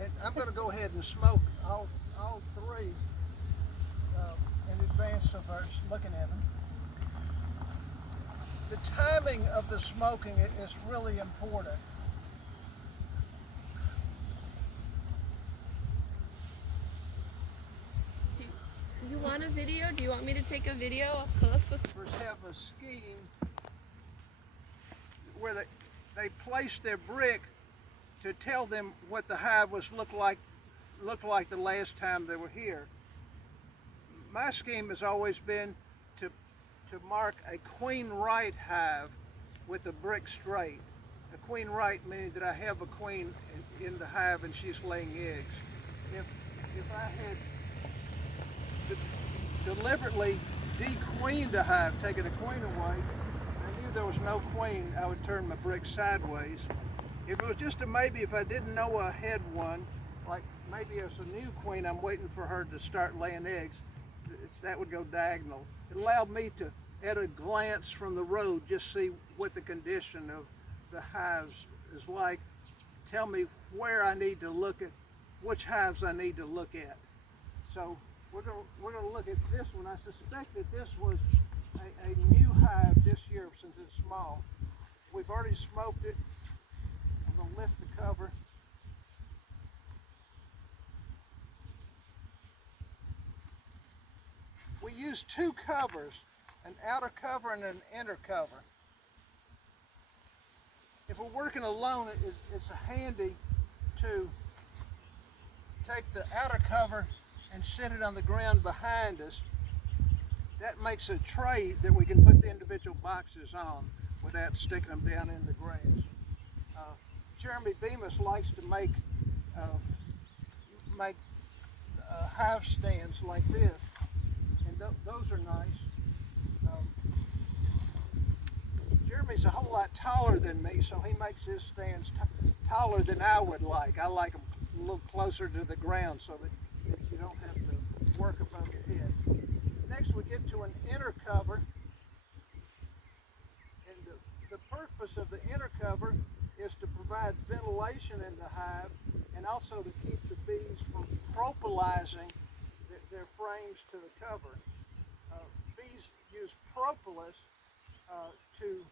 And I'm going to go ahead and smoke all three in advance of our looking at them. The timing of the smoking is really important. Do you want a video? Do you want me to take a video up close with? First have a scheme where they place their brick to tell them what the hive was looked like the last time they were here. My scheme has always been to mark a queen right hive with a brick straight. A queen right meaning that I have a queen in the hive and she's laying eggs. If I had deliberately de-queened the hive, taken a queen away, I knew there was no queen, I would turn my brick sideways. If it was just a maybe, if I didn't know I had one, like maybe it's a new queen, I'm waiting for her to start laying eggs, that would go diagonal. It allowed me to, at a glance from the road, just see what the condition of the hives is like. Tell me where I need to look at, which hives I need to look at. So we're going to look at this one. I suspect that this was a new hive this year since it's small. We've already smoked it. I'm going to lift the cover. We use two covers, an outer cover and an inner cover. If we're working alone, it's handy to take the outer cover and set it on the ground behind us. That makes a tray that we can put the individual boxes on without sticking them down in the grass. Jeremy Bemis likes to make hive stands like this, and those are nice. Jeremy's a whole lot taller than me, so he makes his stands taller than I would like. I like them a little closer to the ground so that you don't have to work above your head. Next we get to an inner cover, and the purpose of the inner cover is to provide ventilation in the hive and also to keep the bees from propolizing their frames to the cover. Bees use propolis to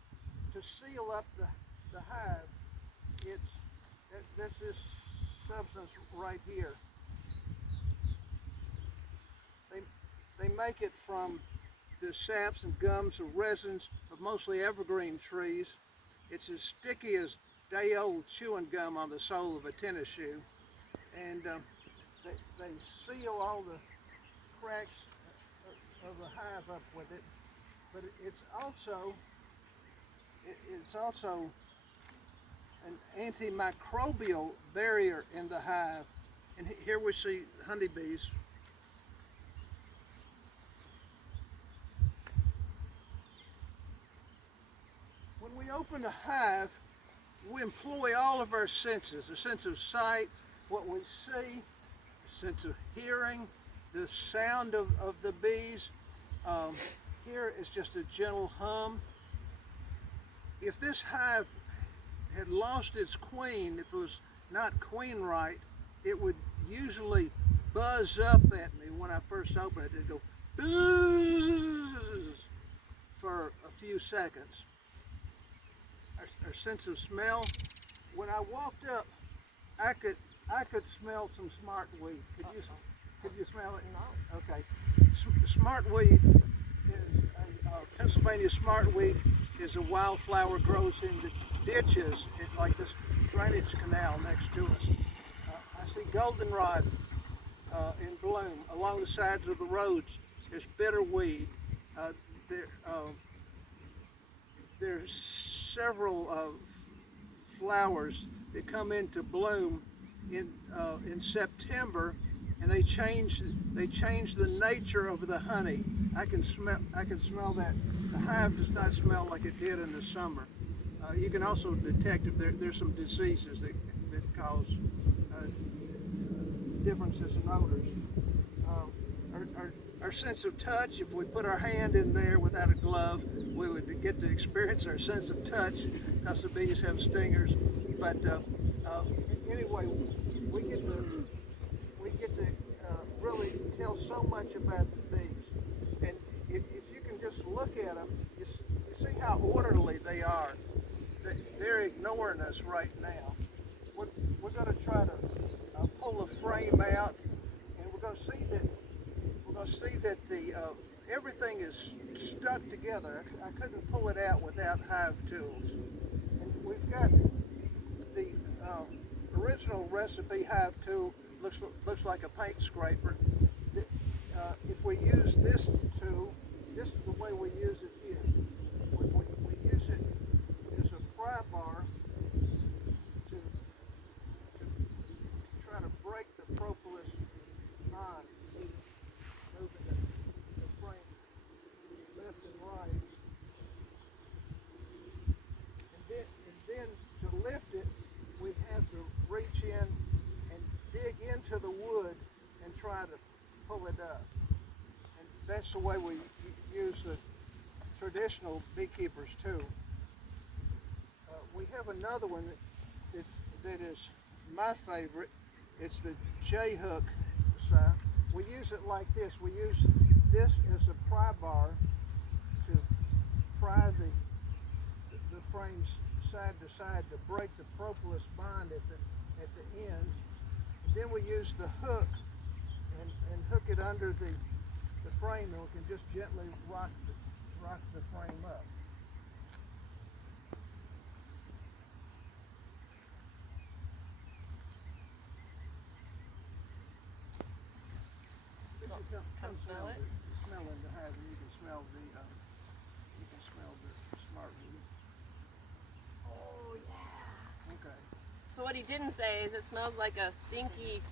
seal up the hive. That's this substance right here. They make it from the saps and gums or resins of mostly evergreen trees. It's as sticky as day-old chewing gum on the sole of a tennis shoe. And they seal all the cracks of the hive up with it. But it's also an antimicrobial barrier in the hive. And here we see honeybees. When we open a hive, we employ all of our senses, the sense of sight, what we see, the sense of hearing, the sound of the bees. Here is just a gentle hum. If this hive had lost its queen, if it was not queen right, it would usually buzz up at me when I first opened it. It'd go buzz for a few seconds. Our sense of smell. When I walked up, I could smell some smartweed. Could you smell it? No. Okay. Smartweed is Pennsylvania smartweed is a wildflower, grows in the ditches like this drainage canal next to us. I see goldenrod in bloom along the sides of the roads. There's bitterweed. There's several flowers that come into bloom in September, and they change the nature of the honey. I can smell that the hive does not smell like it did in the summer. You can also detect if there's some diseases that cause differences in odors. Our sense of touch, if we put our hand in there without a glove, we would get to experience our sense of touch because the bees have stingers. But anyway, we get to us right now. We're going to try to pull the frame out, and we're going to see that the everything is stuck together. I couldn't pull it out without hive tools. And we've got the original recipe hive tool. Looks like a paint scraper. If we use this tool, this is the way we use it here. We use it as a pry bar to try to break the propolis bond, moving the frame left and right. And then to lift it, we have to reach in and dig into the wood and try to pull it up. And that's the way we use the traditional beekeepers too. We have another one that is my favorite. It's the J-hook side. We use it like this. We use this as a pry bar to pry the frames side to side to break the propolis bond at the ends. Then we use the hook and hook it under the frame, and we can just gently rock the frame up. Come smell it. Smell in the hive, and you can smell the smart weed. Oh yeah. Okay. So what he didn't say is it smells like a stinky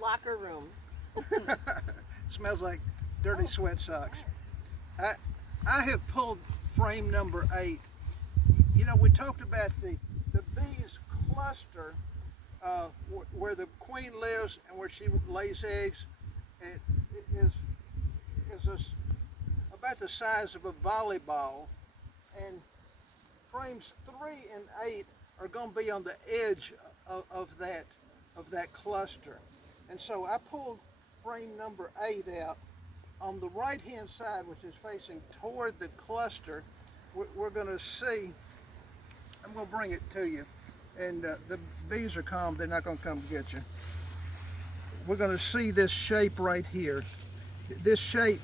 locker room. Smells like dirty sweat socks. I have pulled frame number 8. You know, we talked about the bees cluster where the queen lives and where she lays eggs. It is about the size of a volleyball, and frames 3 and 8 are going to be on the edge of that cluster. And so I pulled frame number 8 out. On the right hand side, which is facing toward the cluster, we're going to see, I'm going to bring it to you, and the bees are calm, they're not going to come get you. We're going to see this shape right here. This shape,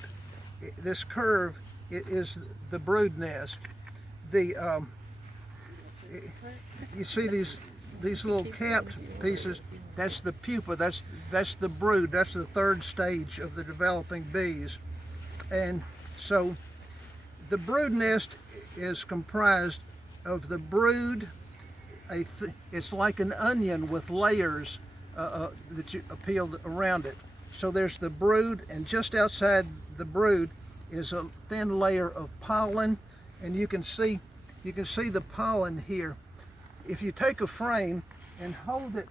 this curve, is the brood nest. You see these little capped pieces? That's the pupa. That's the brood. That's the third stage of the developing bees. And so the brood nest is comprised of the brood. It's like an onion with layers that you peeled around it. So there's the brood, and just outside the brood is a thin layer of pollen, and you can see the pollen here. If you take a frame and hold it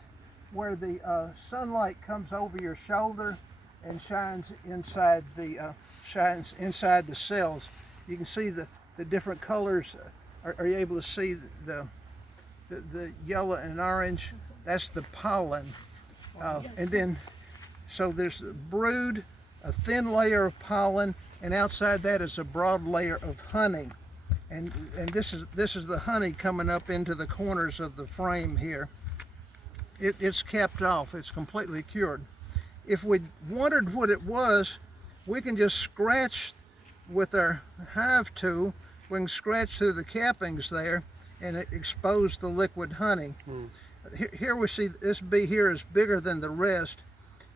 where the sunlight comes over your shoulder and shines inside the cells, you can see the different colors. Are you able to see the yellow and orange? That's the pollen. And then, so there's a brood, a thin layer of pollen, and outside that is a broad layer of honey. And this is the honey coming up into the corners of the frame here. It's capped off. It's completely cured. If we wondered what it was, we can just scratch with our hive tool. We can scratch through the cappings there and expose the liquid honey. Here we see this bee here is bigger than the rest.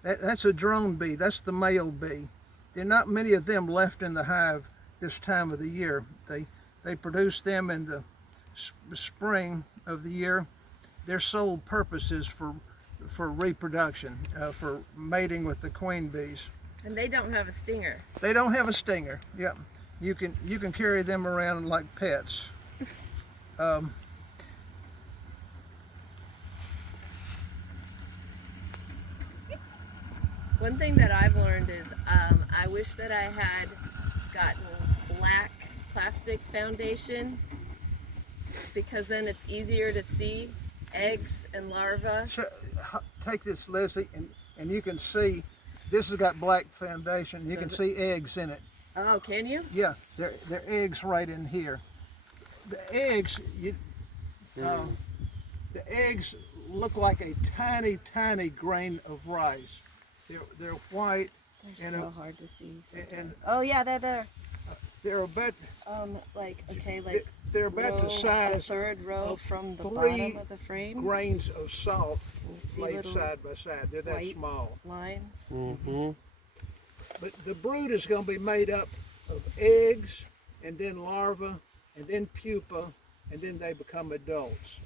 That's a drone bee. That's the male bee. There are not many of them left in the hive this time of the year. They produce them in the spring of the year. Their sole purpose is for reproduction, for mating with the queen bees. And they don't have a stinger. They don't have a stinger. Yeah, you can carry them around like pets. One thing that I've learned is I wish that I had gotten black plastic foundation, because then it's easier to see eggs and larvae. So, take this, Leslie, and you can see this has got black foundation. You can see eggs in it. Oh, can you? Yeah, they're eggs right in here. The eggs, the eggs look like a tiny, tiny grain of rice. They're white. They're and so hard to see. and Oh yeah, they're there. they're about Like okay, like they're about the row, size third row of from the 3 bottom of the frame. grains of salt You see laid little side by side. They're that white small. lines. Mm-hmm. But the brood is going to be made up of eggs, and then larvae, and then pupa, and then they become adults.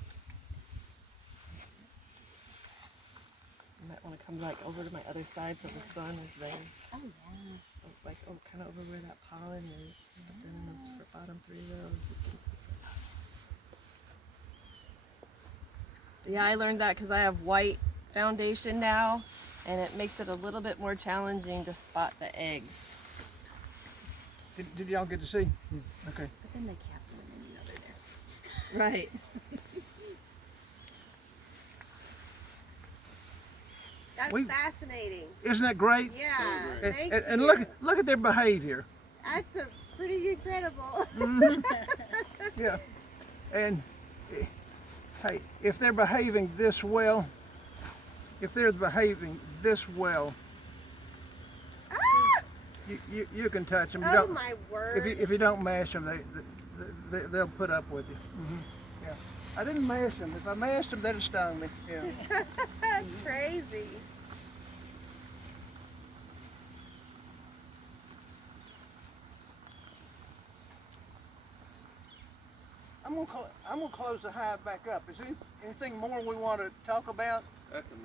You might want to come like over to my other side so the sun is there. Oh yeah. Like kind of over where that pollen is. But then in those bottom 3 rows you can see. Yeah, I learned that because I have white foundation now, and it makes it a little bit more challenging to spot the eggs. Did y'all get to see? Okay. But then they cap them and then you know they're there. Right. That's fascinating. Isn't that great? Yeah, And, thank and you. look at their behavior. That's pretty incredible. Yeah. And hey, if they're behaving this well, you can touch them. Oh my word. If you don't mash them, they'll put up with you. Yeah. I didn't mash them. If I mashed them, they'd have stung me. Yeah. That's crazy. I'm gonna close the hive back up. Is there anything more we want to talk about? That's